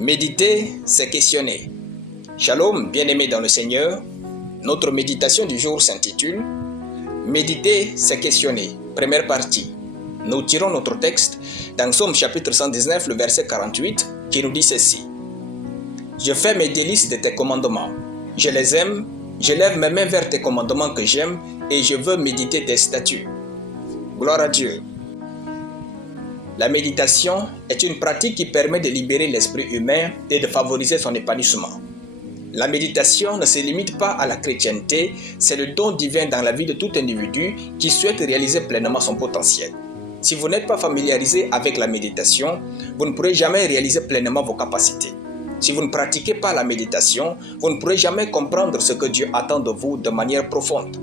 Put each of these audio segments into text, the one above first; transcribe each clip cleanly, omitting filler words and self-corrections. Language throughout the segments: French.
Méditer, c'est questionner. Shalom, bien-aimés dans le Seigneur. Notre méditation du jour s'intitule Méditer, c'est questionner. Première partie. Nous tirons notre texte dans Somme chapitre 119, le verset 48, qui nous dit ceci. Je fais mes délices de tes commandements. Je les aime, je lève mes mains vers tes commandements que j'aime et je veux méditer tes statuts. Gloire à Dieu. La méditation est une pratique qui permet de libérer l'esprit humain et de favoriser son épanouissement. La méditation ne se limite pas à la chrétienté, c'est le don divin dans la vie de tout individu qui souhaite réaliser pleinement son potentiel. Si vous n'êtes pas familiarisé avec la méditation, vous ne pourrez jamais réaliser pleinement vos capacités. Si vous ne pratiquez pas la méditation, vous ne pourrez jamais comprendre ce que Dieu attend de vous de manière profonde.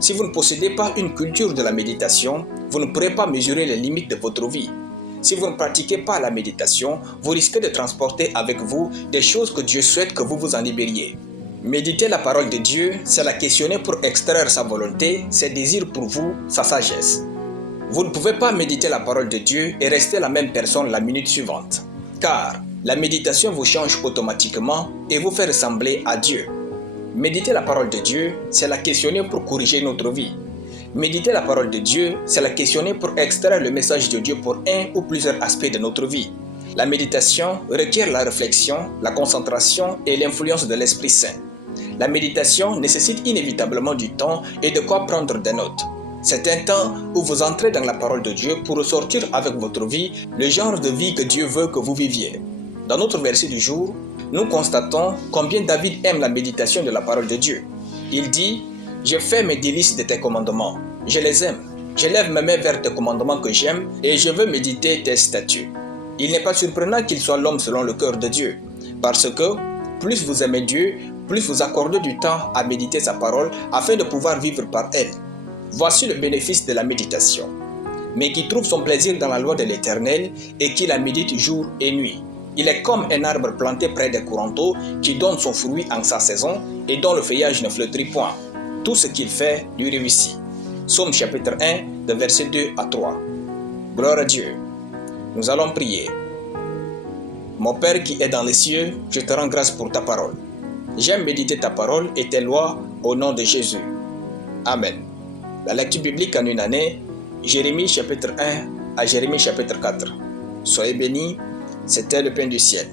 Si vous ne possédez pas une culture de la méditation, vous ne pourrez pas mesurer les limites de votre vie. Si vous ne pratiquez pas la méditation, vous risquez de transporter avec vous des choses que Dieu souhaite que vous vous en libériez. Méditer la parole de Dieu, c'est la questionner pour extraire sa volonté, ses désirs pour vous, sa sagesse. Vous ne pouvez pas méditer la parole de Dieu et rester la même personne la minute suivante. Car la méditation vous change automatiquement et vous fait ressembler à Dieu. Méditer la parole de Dieu, c'est la questionner pour corriger notre vie. Méditer la parole de Dieu, c'est la questionner pour extraire le message de Dieu pour un ou plusieurs aspects de notre vie. La méditation requiert la réflexion, la concentration et l'influence de l'Esprit Saint. La méditation nécessite inévitablement du temps et de quoi prendre des notes. C'est un temps où vous entrez dans la parole de Dieu pour ressortir avec votre vie le genre de vie que Dieu veut que vous viviez. Dans notre verset du jour, nous constatons combien David aime la méditation de la parole de Dieu. Il dit « Je fais mes délices de tes commandements, je les aime. Je lève mes mains vers tes commandements que j'aime et je veux méditer tes statuts. » Il n'est pas surprenant qu'il soit l'homme selon le cœur de Dieu, parce que plus vous aimez Dieu, plus vous accordez du temps à méditer sa parole afin de pouvoir vivre par elle. Voici le bénéfice de la méditation. Mais qui trouve son plaisir dans la loi de l'Éternel et qui la médite jour et nuit. Il est comme un arbre planté près des courants d'eau qui donne son fruit en sa saison et dont le feuillage ne flétrit point. Tout ce qu'il fait lui réussit. Somme chapitre 1, de versets 2 à 3. Gloire à Dieu. Nous allons prier. Mon Père qui est dans les cieux, je te rends grâce pour ta parole. J'aime méditer ta parole et tes lois au nom de Jésus. Amen. La lecture biblique en une année, Jérémie chapitre 1 à Jérémie chapitre 4. Soyez bénis, c'était le pain du ciel.